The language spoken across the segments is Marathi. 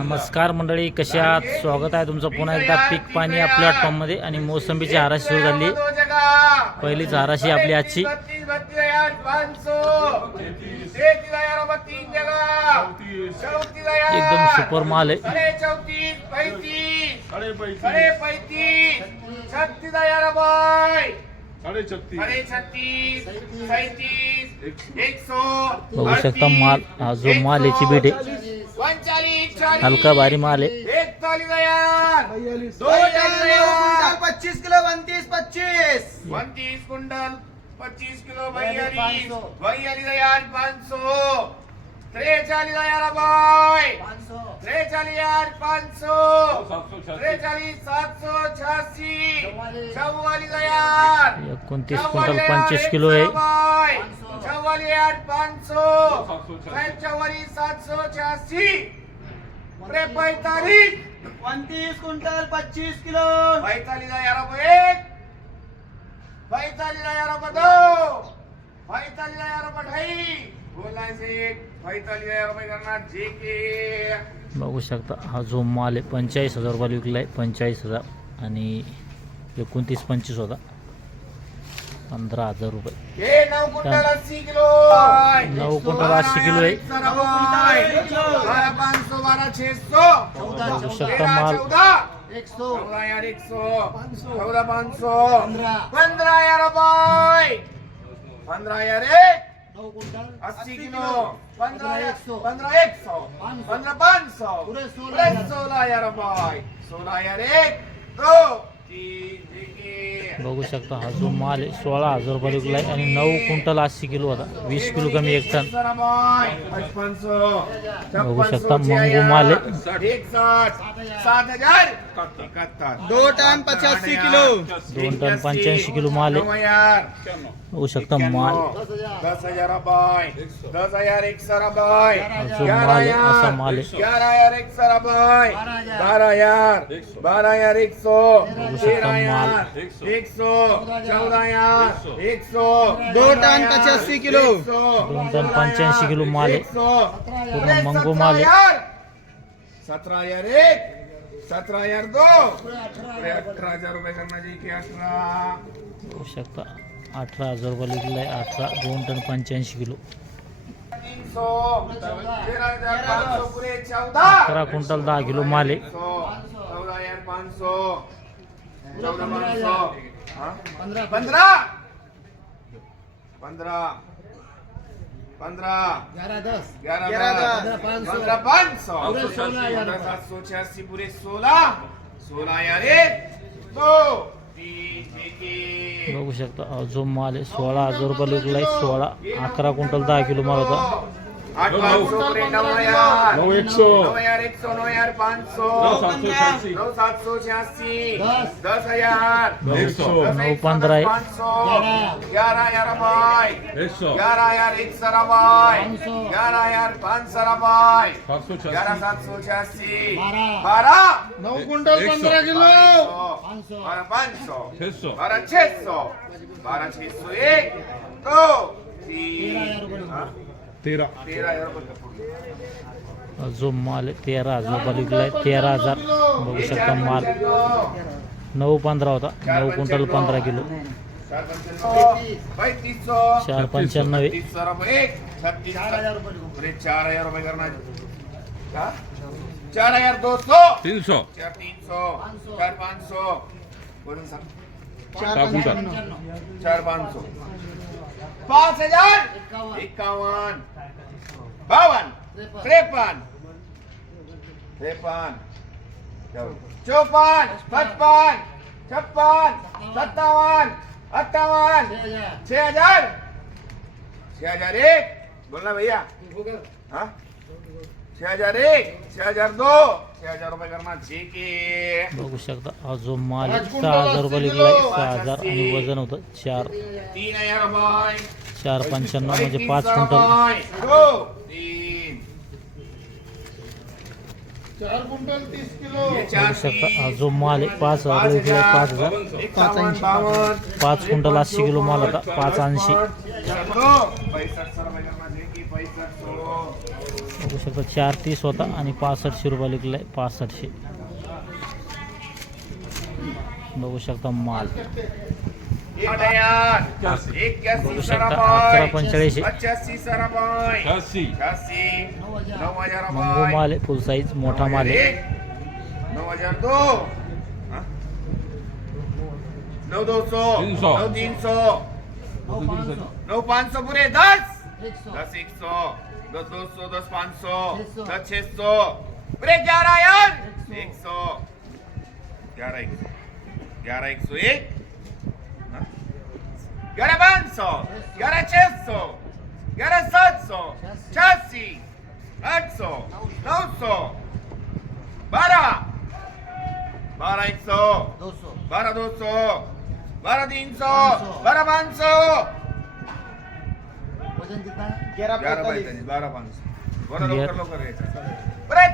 नमस्कार मंडळी, कसे आहात? स्वागत आहे तुमचं पुन्हा एकदा पीक पाणी या प्लॅटफॉर्ममध्ये. आणि मोसंबीची हाराशी सुरू झाली. पहिलीच हाराशी आपली आजची. एकदम सुपर माल आहे. बघू शकता माल, हा जो माल याची बीट आहे, हलका भारी माल आहे. 25 किलो 29 25 कुंटल 25 किलो 500 43,000 भाई 43,500 43,786 44,000 29 क्विंटल 25 किलो आहे. 44,500 44,786 45 29 कुंटल 25 किलो 45,000 रुपये 45,000 रुपये 2 45,000 रुपये 2.5 बोलायचे 45,000 रुपये करणार जे के. बघू शकता हा जो माल आहे 45,000 रुपये विकलाय. 45,000 आणि 29-25 होता. 15,000 रुपये. हे 9 कुंटल 80 किलो 9 क्विंटल 80 किलो आहे. 12,500 12,600 बघू शकता माल 14,100 14,500 15,000 रुपये 15,000 80 किलो 15,100 15,500 16,000 रुपये 16,000 2 3 बघू शकता हा जो माल आहे 16,000 रुपये विकलाय. आणि 9 क्विंटल 80 किलो होता. 20 किलो कमी 1 टन. बघू शकता मंगू माल आहे. 7,000 2 टन 85 किलो 2 टन 85 किलो माल आहे. बघू शकता माल 10,000 रुपये 10,100 रुपये हा जो माल आहे असा माल आहे. 11,100 रुपये 12,000 12,100 बघू शकता माल 100 14,000 100 2 टन 85 किलो 2 टन 85 किलो माल आहे. पूर्ण मंगू माल आहे. 17,000 17,000 2 18,000 रुपये करण्याची की 18 बघू शकता 18,000 रुपये विकलाय. 18 2 टन 85 किलो 300 13,500 पुरे 14 11 क्विंटल 10 किलो माल आहे. 14,500 14,500 15 15 15 15,500 786 पुरे 16,000 2 बघू शकता जो माल आहे 16,000 रुपये विकलाय. 11 क्विंटल 10 किलो माल होता. 8,500 9,000 9,100 9,500 9,786 10,000 9,15 आहे. 11,000 रुपये 11,100 रुपये 11,500 रुपये 11,786 12 9 कुंटल 15 किलो 12,500 12,600 12,600 1 2 3 13,000 रुपये जो माल आहे 13,000 रुपये विकलाय. 13,000 बघू शकता माल 9,15 होता. 9 क्विंटल 15 किलो 4,95 4,000 रुपये करणार 4,200 300 4,300 4,500 बोलून सांग 4,500 4,500 5,000 51 52 53 54 55 56 57 58 6,000 6,001 बोलना भैया हाँ 6,001 6,002 6,000 रुपये करना ठीक है. बघू शकता हा जो माल आहे 6,000 रुपये विकलाय. 6,000 आणि वजन होतं 4 3,000 रुपये 4,95 म्हणजे 5 क्विंटल. 4 कुंटल 30 किलो बघू शकता हा जो माल आहे 5,000 विकलाय. 5,000 5 क्विंटल 80 किलो माल होता. 5,80 पैसा बघू शकता 430 होता आणि 6500 रुपये विकला आहे 6500. बघू शकता माल बघू शकता 1145 85 मंगो माल आहे फुल साईज मोठा माल आहे 9002 9200 9300 9500 पूरे 10 100 10 200 10 500 10 600 पूरे 11 यार 100 11 101 11 500 11 600 11 700 86 800 900 12 12 100 12 200 12 300 12 500 11 45 12 500 बरं लवकर यायचं बरे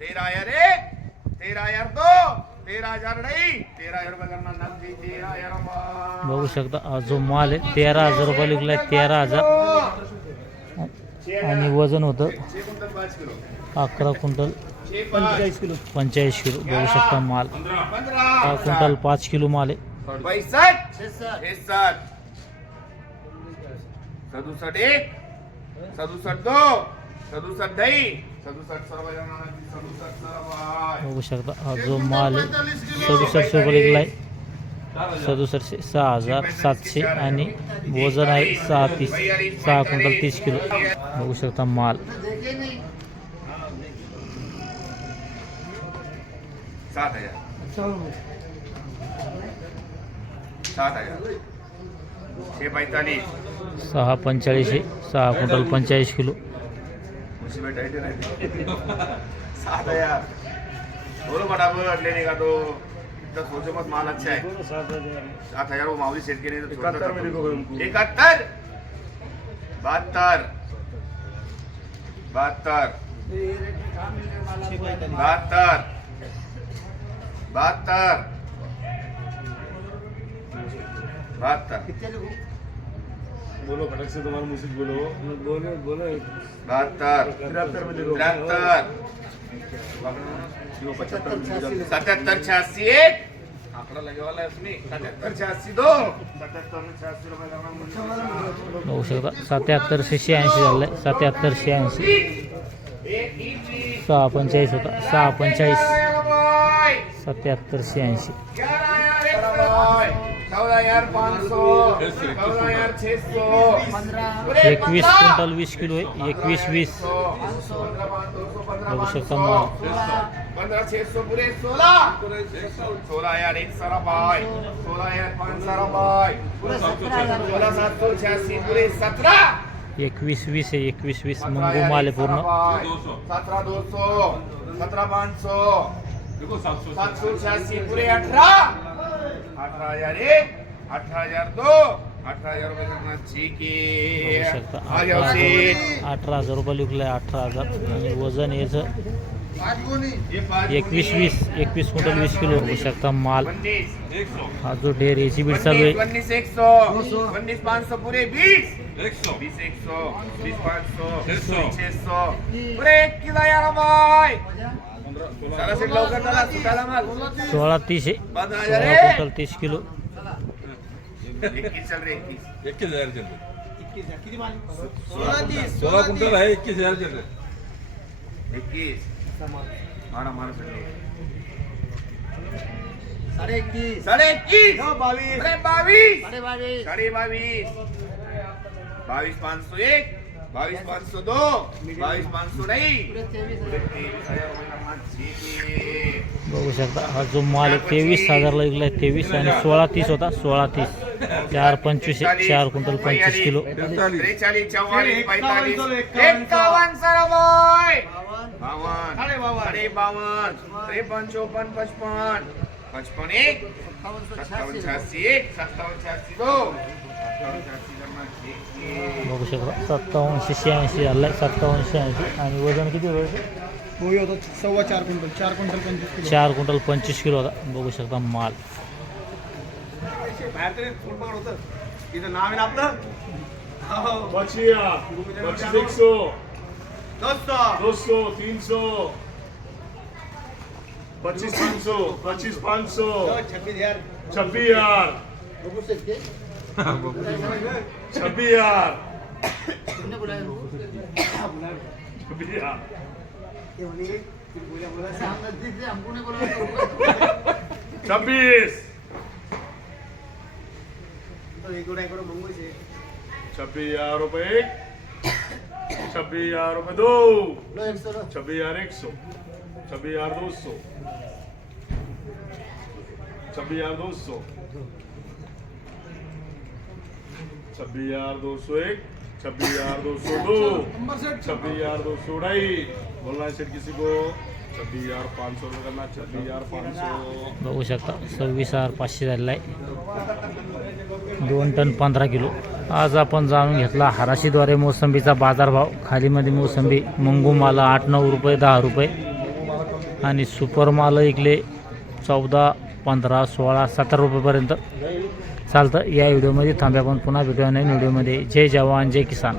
13 यार 1 13 यार 2 13,000 नाही 13,000 रुपये करणार नगदी 13,000 रुपये बघू शकता हा जो माल आहे 13,000 रुपये विकला आहे 13,000 आणि वजन होतं 11 क्विंटल 45 किलो बघू शकता माल 11 क्विंटल 5 किलो माल आहे 65 67 67 1 67 2 67 दही 67 सर्व जणांना 67 सर्व बघू शकता हा जो माल आहे 6700 रुपये विकला आहे 6700 6,700 आणि वजन आहे 6 क्विंटल 30 किलो बघू शकता माल 7,000 645 645 6 क्विंटल 45 किलो मुसीबत है 7,000 बोलो बराबर लेने का तो इतना सोचो मत माल अच्छा है 7,000 वो मावली सेट के नहीं तो 71 72 बोलो फटक से तुम्हारा म्यूजिक बोलो 77 86 1 आंकड़ा लगे वाला है उसमें 77 86 2 77 में 86 रुपए करना बघू शकता 77 86 झालं आहे 77 86 645 होता 645 77 86 14,500 14,600 21 क्विंटल 20 किलो आहे 21 बघू शकता माल 15,600 पूरे 16,000 1 सारा भाई 16,500 सारा भाई 16,786 पूरे 17 21 20 आहे 21 20 मंगू माल आहे पूर्ण 17,200 17,500 786 पूरे 18,000 1 18,000 2 18,000 रुपये करना ठीक बघू है शकता आ जाओ सीट 18,000 रुपये विकलं आहे 18,000 आणि वजन याचं ये 21 20 21 क्विंटल 20 किलो बघू शकता माल 19 हा जो ढेर याची बीट चालू आहे 19 100 19 500 पूरे 20 20 100 20 500 600 पूरे 1 किलो यार भाई सारा सेट लवकर चला सुटाला माल 16 30 आहे 15,000 16 क्विंटल 30 किलो 21 चल रहे 21 21,000 चल रहे 16 कुंटल है 21,000 चल रहे 21 मारा मारा साढ़े 21 22 22 अरे 22 साढ़े 22 22 22,501 22,502 22,500 नहीं पूरे 23,000 रुपये करना चाहिए बघू शकता हा जो माल आहे 23,000 ला विकला आहे 23 आणि 16 30 होता 16 30 4 25 4 क्विंटल 25 किलो 43 44 45 51 सारा भाई 52 साढ़े 52 53 54 55 55 1 57 86 1 57 86 2 57 86 करना चाहिए बघू शकता 57 86 झालं आहे 57 86 आणि वजन किती होतं होई होता 4.25 quintal 4 quintal 25 kilo 4 quintal 25 kilo होता बघू शकता माल बाहेर तरी फुल पकड होतं इथं नाव आहे ना आपलं बक्षीस 100 200 300 25 500 25 500 26 यार 26 यार 26 यार 26 26,000 रुपये एक 26,000 रुपये दो 26,100 26,200 26,200 26,200 एक 26,202 26,200 ढाई बोलना है सेठ किसी को 26,500 रुपये करना 26,500 बघू शकता 26,500 झालेला आहे 2 टन 15 किलो. आज आपण जाणून घेतला हराशीद्वारे मोसंबीचा बाजारभाव. खालीमध्ये मोसंबी मंगू माल 8-9 रुपये 10 रुपये आणि सुपर माल इकले 14 15 16 17 रुपयेपर्यंत चालतं. या व्हिडिओमध्ये थांब्या पण पुन्हा भेटूया नवीन व्हिडिओमध्ये. जय जवान जय किसान.